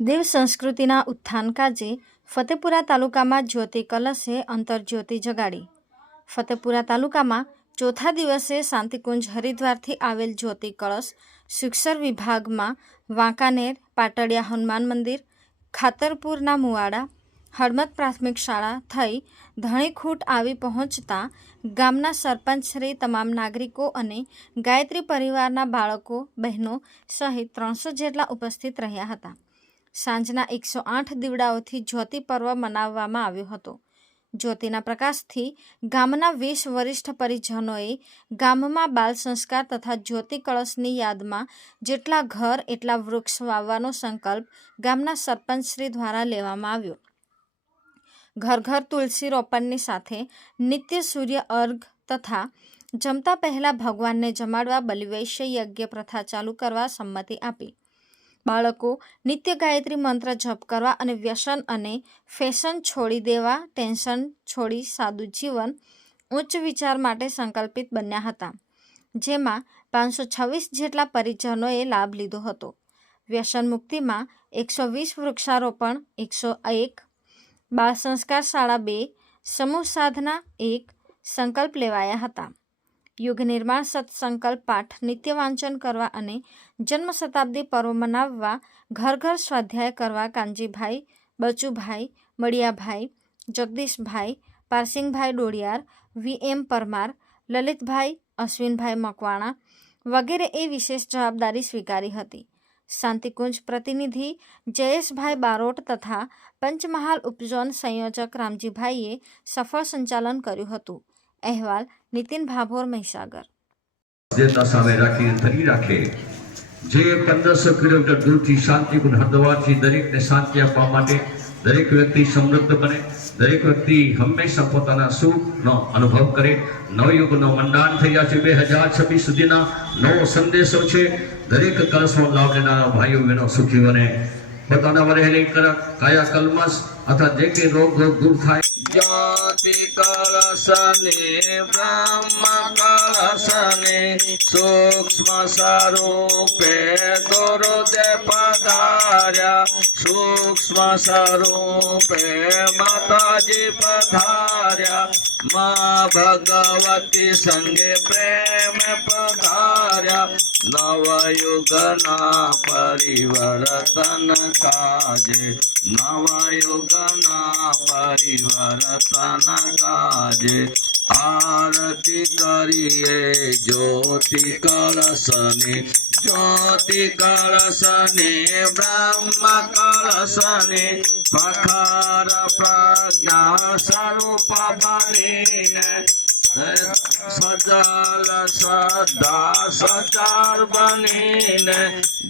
દેવ સંસ્કૃતિના ઉત્થાન કાજે ફતેપુરા તાલુકામાં જ્યોતિ કલશે અંતરજ્યોતિ જગાડી. ફતેપુરા તાલુકામાં ચોથા દિવસે શાંતિકુંજ હરિદ્વારથી આવેલ જ્યોતિ કળશ શિક્ષર વિભાગમાં વાંકાનેર, પાટડિયા હનુમાન મંદિર, ખાતરપુરના મુવાડા હળમત પ્રાથમિક શાળા થઈ ધણીખૂટ આવી પહોંચતા ગામના સરપંચશ્રી તમામ નાગરિકો અને ગાયત્રી પરિવારના બાળકો, બહેનો સહિત ત્રણસો જેટલા ઉપસ્થિત રહ્યા હતા. સાંજના એકસો આઠ દીવડાઓથી જ્યોતિ પર્વ મનાવવામાં આવ્યો હતો. જ્યોતિના પ્રકાશથી ગામના વીસ વરિષ્ઠ પરિજનોએ ગામમાં બાલ સંસ્કાર તથા જ્યોતિ કળશની યાદમાં જેટલા ઘર, એટલા વૃક્ષ વાવવાનો સંકલ્પ ગામના સરપંચશ્રી દ્વારા લેવામાં આવ્યો. ઘર ઘર તુલસી રોપણની સાથે નિત્ય સૂર્ય અર્ઘ તથા જમતા પહેલા ભગવાનને જમાડવા બલિવૈશ્ય યજ્ઞ પ્રથા ચાલુ કરવા સંમતિ આપી. બાળકો નિત્ય ગાયત્રી મંત્ર જપ કરવા અને વ્યસન અને ફેશન છોડી દેવા, ટેન્શન છોડી સાદું જીવન ઉચ્ચ વિચાર માટે સંકલ્પિત બન્યા હતા, જેમાં પાંચસો છવ્વીસ જેટલા પરિજનોએ લાભ લીધો હતો. વ્યસન મુક્તિમાં એકસો વીસ વૃક્ષારોપણ, એકસો એક બાળ સંસ્કાર શાળા બે, સમૂહ સાધના એક સંકલ્પ લેવાયા હતા. યુગ નિર્માણ સત્સંકલ્પ પાઠ નિત્ય વાંચન કરવા અને જન્મ શતાબ્દી પર્વ મનાવવા ઘર ઘર સ્વાધ્યાય કરવા કાનજીભાઈ, બચુભાઈ મળિયાભાઈ જગદીશભાઈ, પારસિંગભાઈ ડોડિયાર વી એમ પરમાર, લલિતભાઈ, અશ્વિનભાઈ મકવાણા વગેરે એ વિશેષ જવાબદારી સ્વીકારી હતી. શાંતિકુંજ પ્રતિનિધિ જયેશભાઈ બારોટ તથા પંચમહાલ ઉપઝોન સંયોજક રામજીભાઈએ સફળ સંચાલન કર્યું હતું. અહેવાલ નીતિન ભાભોર મહીસાગર સામે રાખી ધરી રાખે જે પંદરસો કિલોમીટર દૂરથી શાંતિપૂર્ણ હરદ્વારથી દરેકને શાંતિ આપવા માટે દરેક વ્યક્તિ સમૃદ્ધ બને, દરેક વ્યક્તિ હંમેશા પોતાના સુખનો અનુભવ કરે. નવયુગનો મંડાણ થઈ ગયા છે બે હજાર છવ્વીસ સુધીના નવો સંદેશો છે. દરેક કળશનો લાવ લેનારા ભાઈઓ, બહેનો સુખી બને. પોતાના રહેલી કાયા કલમસ અથવા જે કે રોગ રોગ દૂર થાય. જ્યોતિ કળશને બ્રહ્મ કળશને સૂક્ષ્મ સ્વરૂપે ગુરુદે પધાર્યા. સૂક્ષ્મ સ્વરૂપે માતાજી પધાર્યા. મા ભગવતી સંગે પ્રેમ પધાર્યા. નવયુગના પરિવર્તન કાજે, નવયુગના પરિવર્તન કાજે. આરતી કરીએ જ્યોતિ કળશને જ્યોતિ કળશને, બ્રહ્મ કળશને, પખાર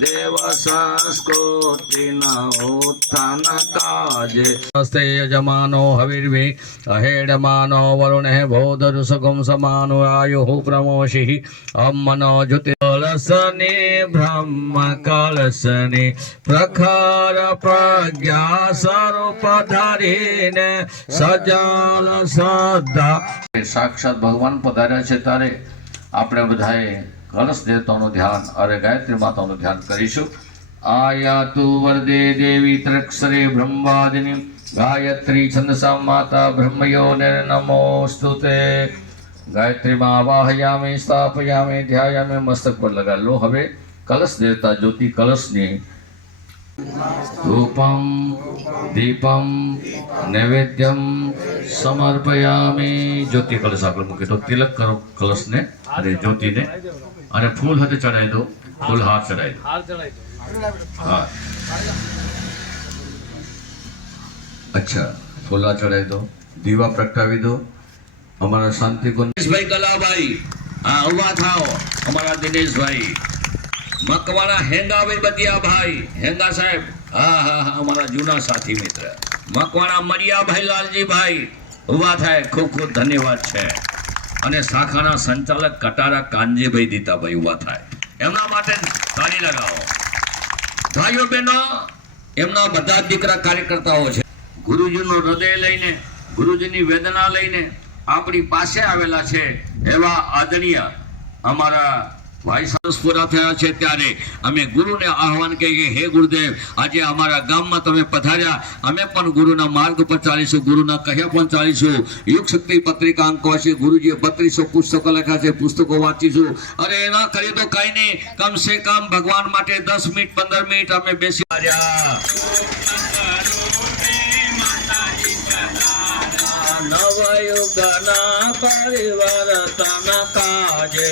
દેવ સંસ્કૃતિના ઉત્થાન કાજે નમસ્તે યજમાનો હવિર્વે અહેડમાનો વરુણે ભોદર સગમ સમાનો આયુ પ્રમોષિ અમનો જ્યોતિ કલસને બ્રહ્મ કલસને પ્રખર પ્રજ્ઞા સ્વરૂપ ધરીને સજાલ શ્રદ્ધા સાક્ષાત ભગવાન પધાર્યા છે ત્યારે આપણે બધાએ કળશ દેવતાનું ધ્યાન અરે ગાયત્રી માતાનું ધ્યાન કરીશું આયાતુ વરદે દેવી ત્રક્ષરે બ્રહ્માદિની ગાયત્રી છંદસા માતા બ્રહ્મયો નમોસ્તુતે ગાયત્રીમાં આવાહયામી સ્થાપયામી ધ્યાયામી મસ્તક પર લગાડ લો હવે કલશ દેવતા જ્યોતિ કલશની ધૂપમ દીપમ નૈવેદ્યમ સમર્પયામી જ્યોતિ કલશ આગળ મૂકી તો તિલક કરો કલશને અને જ્યોતિને અને ફૂલ હાથે ચડાવી દો ફૂલ હાથ ચડાવી દો હા અચ્છા ફૂલા ચડાવી દો દીવા પ્રગટાવી દો અમારા શાંતિકુંજ દિનેશભાઈ કલાભાઈ હા ઊભા થાઓ અમારા દિનેશભાઈ મકવાણા હેંગાભાઈ બતિયાભાઈ હેંગા સાહેબ હા હા હા અમારા જૂના સાથી મિત્ર મકવાણા મરિયાભાઈ લાલજીભાઈ ઊભા થાય ખૂબ ખૂબ ધન્યવાદ છે અને શાખાના સંચાલક કટારા કાનજીભાઈ દીતાભાઈ ઊભા થાય. એમના માટે તાળી લગાવો. ભાઈઓ બહેનો, એમના બધા દીકરા કાર્યકર્તાઓ છે. ગુરુજીનું હૃદય લઈને, ગુરુજીની વેદના લઈને આપણી પાસે આવેલા છે એવા આદરણીય અમારા ભાઈ સરસ પૂરા થયા છે ત્યારે અમે ગુરુને આહવાન કહીએ, હે ગુરુદેવ, આજે અમારા ગામમાં તમે પધાર્યા. અમે પણ ગુરુના માર્ગ પર ચાલીશું, ગુરુના કહ્યા પણ ચાલીશું. યુગ શક્તિ પત્રિકા અંક વાંચી ગુરુજીએ બત્રીસો પુસ્તકો લખ્યા છે, પુસ્તકો વાંચીશું. અરે એના કરીએ તો કઈ નહીં. કમસે કમ ભગવાન માટે દસ મિનિટ, પંદર મિનિટ અમે બેસી આવ્યા નવયુગના પરિવર્તન કાજે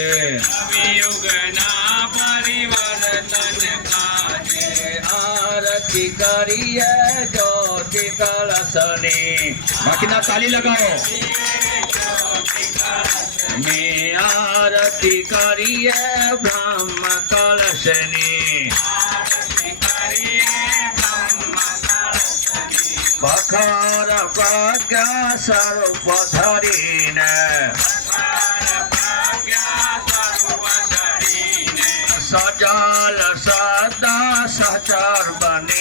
આરતી કરીએ જ્યોતિ કલશની બાકીના તાલી લગાવો. ને આરતી કરીએ બ્રહ્મ કલશની પખર પ્રજ્ઞા સ્વરૂપ ધરીને. સજલ સદા સચર બનીને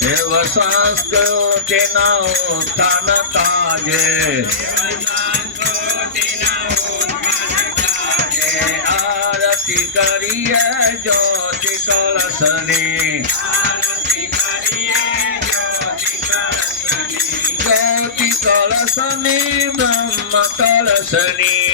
દેવ સંસ્કૃતિના ઉત્થાન તાજે? આરતી કરીએ જ્યોતિ કલશની જ્યોતિ કલશની બ્રહ્મ કળશની.